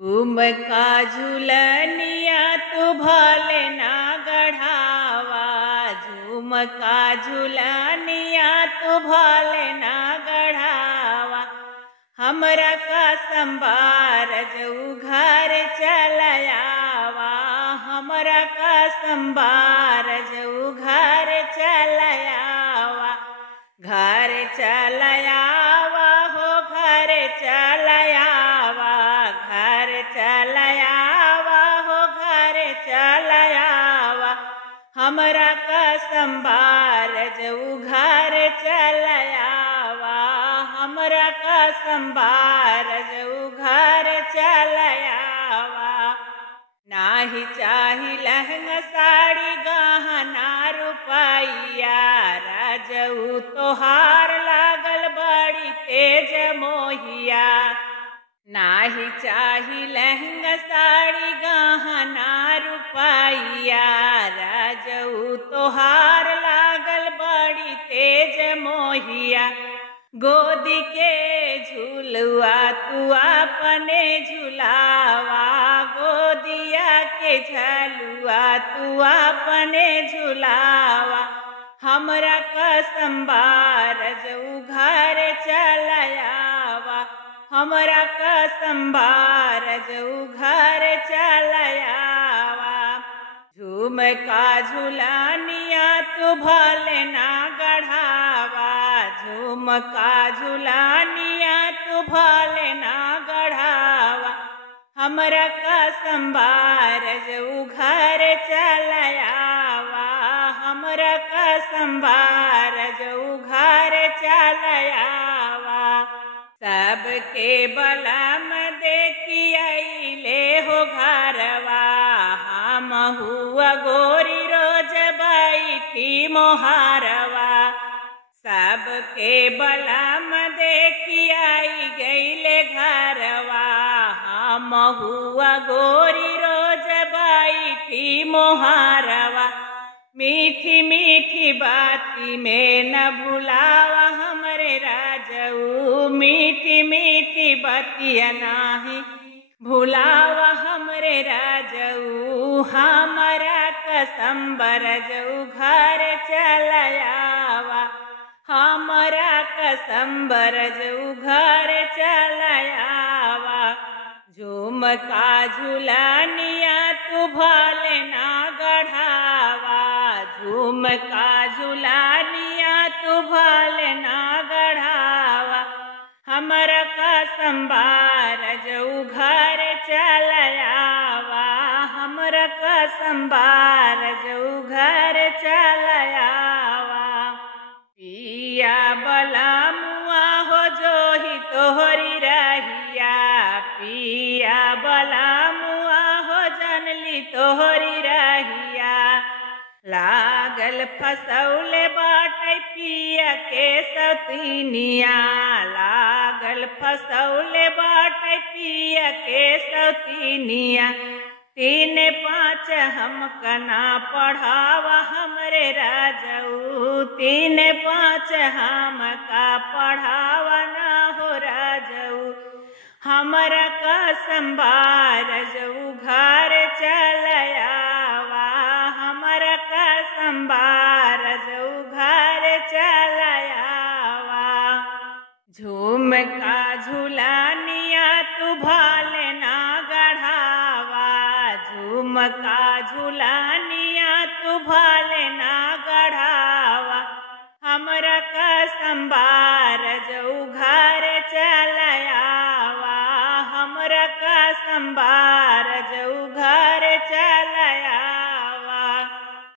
झुमका झुलनिया तू भले ना गढ़ावा, झुमका झुलनिया तू भले ना गढ़ावा। हमरा का संबार जो घर चलयावा, हमरा का संबार जो घर चलयावा। घर चलयावा हो घर चलयावा, घर चलयावा हो घर चलयावा। हमरा का संबार जो घर चलयावा, हमरा का संबार जो घर चलयावा। नाही चाही लहंगा साड़ी गहना रुपैया, राजऊ तोहार लागल बड़ी तेज मोहिया। नाही चाही लहंगा साड़ी गहना रुपैया, राजऊ तोहार लागल बड़ी तेज मोहिया। गोदी के झुलुआ तू अपने झुलावा, गोदिया के झलुआ तू अपने झुलावा। हमरा का संबार जो घर चलयावा, हमरा का संबार जो घर चलयावा। झुमका झुलनिया तू भले ना गढ़ावा, झुमका झुलनिया तू भले ना गढ़ावा। हमरा का संबार जो घर चलयावा, हमरा का संबार जो घर चलयावा। सबके बलम देखी अइले हो घरवा, हम हुआ गोरी रोज बैठी मोहारवा। सबके बलम देखी आई गईले घरवा, हम हुआ गोरी रोज बैठी मोहारवा। मीठी मीठी बाती में न भुलावा हमरे राजऊ, मीठी मीठी बातिया नाही भुलावा हमरे राजऊ। हमरा कसंबर जो घर चलयावा, हमरा कसंबर जो घर चलयावा। झुमका झुलनिया तू भले ना गढ़ावा, झुमका झुलनिया तू भले ना गढ़ावा। हमरा का संबार जो घर चलयावा, हमरा का संबार जो घर चलयावा। पिया बलमुआ हो जो ही तोहरी रहिया, पिया बलमुआ हो जनली तोहरी रहिया। लागल फसौले बाटे पिया के सौतीनिया, लागल फसौले बाटे पिया के सौतीनिया। 3-5 हमका ना पढ़ावा हमरे राजऊ, 3-5 हमका पढ़ावा ना हो राजऊ। हमरा का संबार जो घर चलयावा, हमरा का संबार जो घर चलयावा। झुमका झुलनिया तू भले ना गढ़ावा, झुमका झुलनिया तू भले ना गढ़ावा। हमरा का संबार जो घर चलयावा, हमरा का संबार जो घर